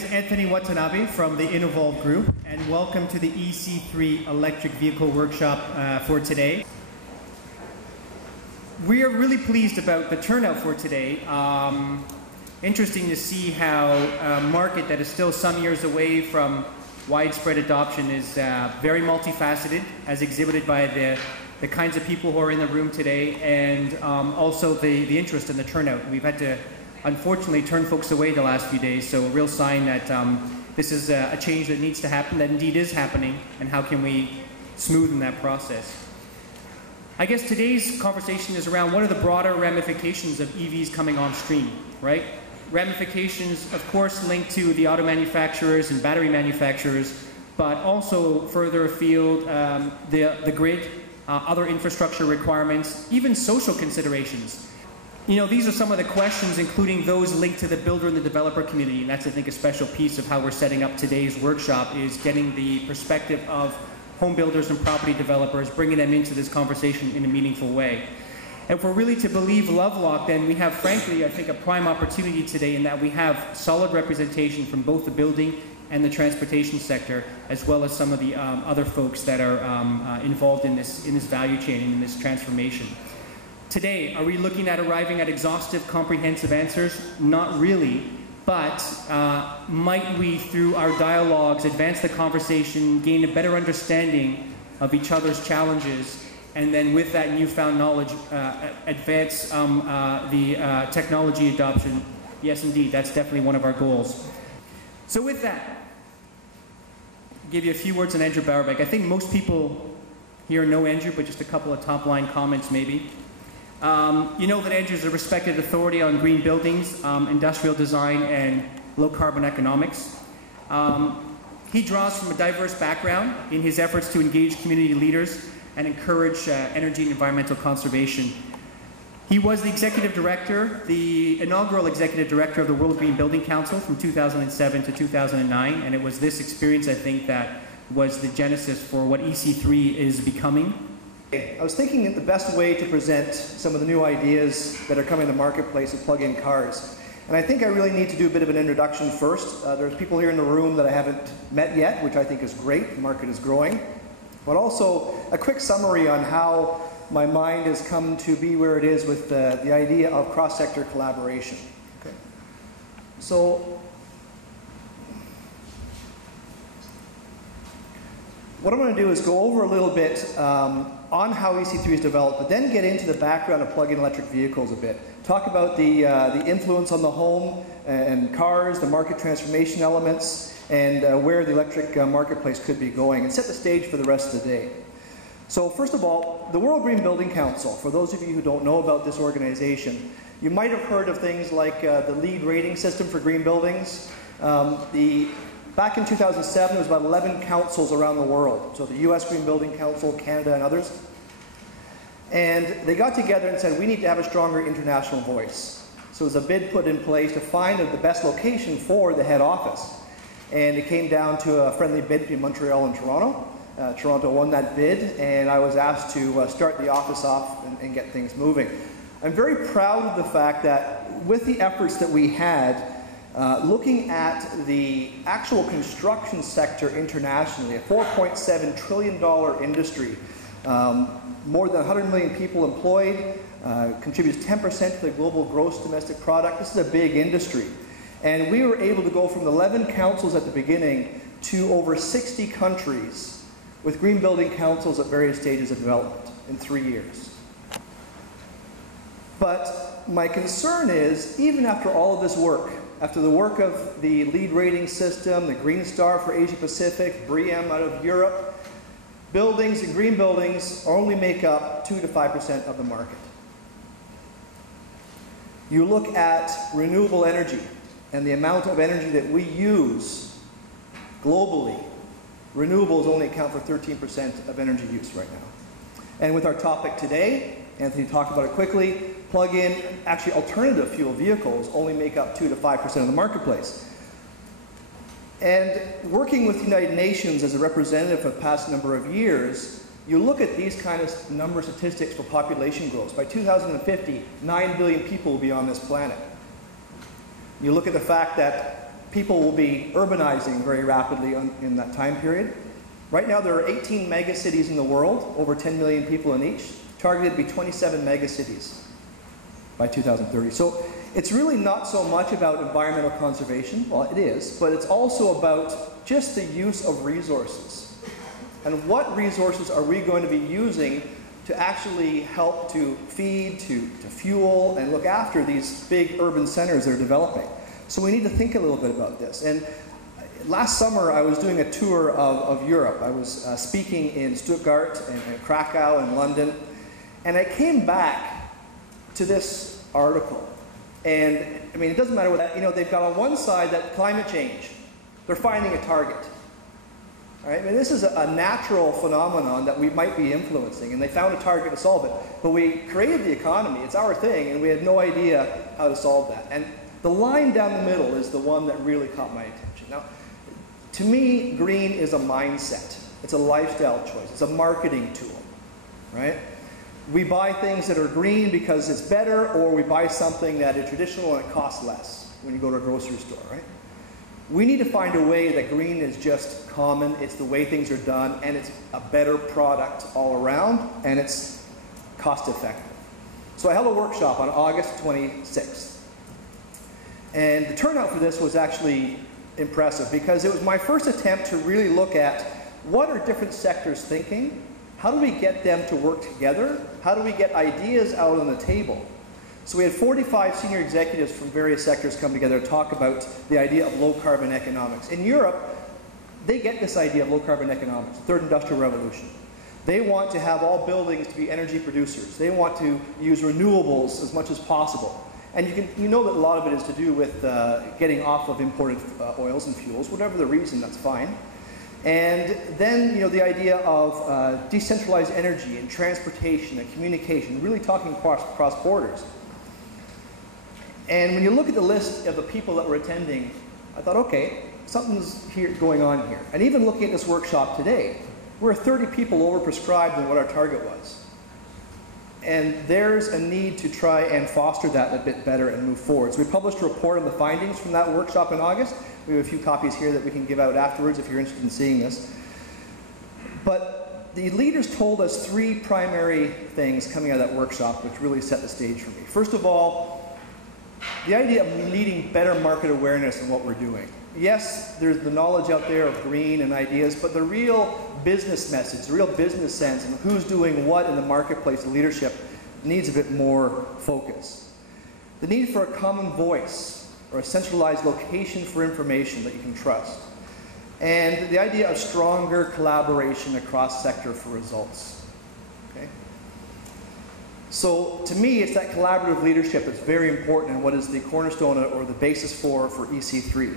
is Anthony Watanabe from the Innovolve Group, and welcome to the EC3 Electric Vehicle Workshop for today. We are really pleased about the turnout for today. Interesting to see how a market that is still some years away from widespread adoption is very multifaceted, as exhibited by the kinds of people who are in the room today, and also the interest in the turnout. We've had to unfortunately turn folks away the last few days, so a real sign that this is a change that needs to happen, that indeed is happening, and how can we smoothen that process. I guess today's conversation is around what are the broader ramifications of EVs coming on stream, right? Ramifications, of course, linked to the auto manufacturers and battery manufacturers, but also further afield, the grid, other infrastructure requirements, even social considerations. You know, these are some of the questions, including those linked to the builder and the developer community, and that's, I think, a special piece of how we're setting up today's workshop, is getting the perspective of home builders and property developers, bringing them into this conversation in a meaningful way. And if we're really to believe Lovelock, then we have, frankly, I think, a prime opportunity today in that we have solid representation from both the building and the transportation sector, as well as some of the other folks that are involved in this value chain and in this transformation. Today, are we looking at arriving at exhaustive, comprehensive answers? Not really, but might we, through our dialogues, advance the conversation, gain a better understanding of each other's challenges, and then with that newfound knowledge, advance the technology adoption? Yes, indeed, that's definitely one of our goals. So with that, I'll give you a few words on Andrew Bauerbeck. I think most people here know Andrew, but just a couple of top-line comments maybe. You know that Andrew is a respected authority on green buildings, industrial design, and low-carbon economics. He draws from a diverse background in his efforts to engage community leaders and encourage energy and environmental conservation. He was the executive director, the inaugural executive director of the World Green Building Council from 2007 to 2009, and it was this experience, I think, that was the genesis for what EC3 is becoming. I was thinking that the best way to present some of the new ideas that are coming to the marketplace of plug-in cars. And I think I really need to do a bit of an introduction first. There's people here in the room that I haven't met yet, which I think is great. The market is growing. But also a quick summary on how my mind has come to be where it is with the idea of cross-sector collaboration. Okay. So, what I'm going to do is go over a little bit on how EC3 is developed, but then get into the background of plug-in electric vehicles a bit. Talk about the influence on the home and cars, the market transformation elements, and where the electric marketplace could be going, and set the stage for the rest of the day. So first of all, the World Green Building Council. For those of you who don't know about this organization, you might have heard of things like the LEED rating system for green buildings. Back in 2007, there was about 11 councils around the world. So the US Green Building Council, Canada, and others. And they got together and said, we need to have a stronger international voice. So there was a bid put in place to find the best location for the head office. And it came down to a friendly bid between Montreal and Toronto. Toronto won that bid, and I was asked to start the office off and get things moving. I'm very proud of the fact that with the efforts that we had, looking at the actual construction sector internationally, a $4.7 trillion industry, more than 100 million people employed, contributes 10% to the global gross domestic product. This is a big industry. And we were able to go from 11 councils at the beginning to over 60 countries with green building councils at various stages of development in 3 years. But my concern is, even after all of this work, after the work of the LEED rating system, the Green Star for Asia Pacific, BREEAM out of Europe, buildings and green buildings only make up 2 to 5% of the market. You look at renewable energy and the amount of energy that we use globally, renewables only account for 13% of energy use right now. And with our topic today, Anthony talked about it quickly, plug-in, actually alternative fuel vehicles only make up 2 to 5% of the marketplace. And working with the United Nations as a representative for the past number of years, you look at these kind of number statistics for population growth. By 2050, 9 billion people will be on this planet. You look at the fact that people will be urbanizing very rapidly in that time period. Right now there are 18 megacities in the world, over 10 million people in each, targeted to be 27 megacities by 2030. So it's really not so much about environmental conservation, well it is, but it's also about just the use of resources. And what resources are we going to be using to actually help to feed, to fuel, and look after these big urban centers that are developing. So we need to think a little bit about this. And last summer I was doing a tour of Europe. I was speaking in Stuttgart and Krakow and London. And I came back to this article. And I mean, it doesn't matter what that, you know, they've got on one side that climate change. They're finding a target. All right? I mean, this is a natural phenomenon that we might be influencing, and they found a target to solve it. But we created the economy, it's our thing, and we had no idea how to solve that. And the line down the middle is the one that really caught my attention. Now, to me, green is a mindset. It's a lifestyle choice. It's a marketing tool, right? We buy things that are green because it's better, or we buy something that is traditional and it costs less when you go to a grocery store, right? We need to find a way that green is just common, it's the way things are done, and it's a better product all around, and it's cost effective. So I held a workshop on August 26th. And the turnout for this was actually impressive because it was my first attempt to really look at what are different sectors thinking, how do we get them to work together, how do we get ideas out on the table. So we had 45 senior executives from various sectors come together to talk about the idea of low carbon economics. In Europe, they get this idea of low carbon economics, third industrial revolution. They want to have all buildings to be energy producers. They want to use renewables as much as possible. And you know that a lot of it is to do with getting off of imported oils and fuels, whatever the reason, that's fine. And then, you know, the idea of decentralized energy and transportation and communication, really talking cross borders. And when you look at the list of the people that were attending, I thought, okay, something's here going on here. And even looking at this workshop today, we're 30 people overprescribed than what our target was. And there's a need to try and foster that a bit better and move forward. So we published a report on the findings from that workshop in August. We have a few copies here that we can give out afterwards if you're interested in seeing this. But the leaders told us three primary things coming out of that workshop which really set the stage for me. First of all, the idea of needing better market awareness in what we're doing. Yes, there's the knowledge out there of green and ideas, but the real business message, the real business sense, and who's doing what in the marketplace, the leadership, needs a bit more focus. The need for a common voice or a centralized location for information that you can trust. And the idea of stronger collaboration across sector for results. Okay? So to me, it's that collaborative leadership that's very important and what is the cornerstone or the basis for EC3.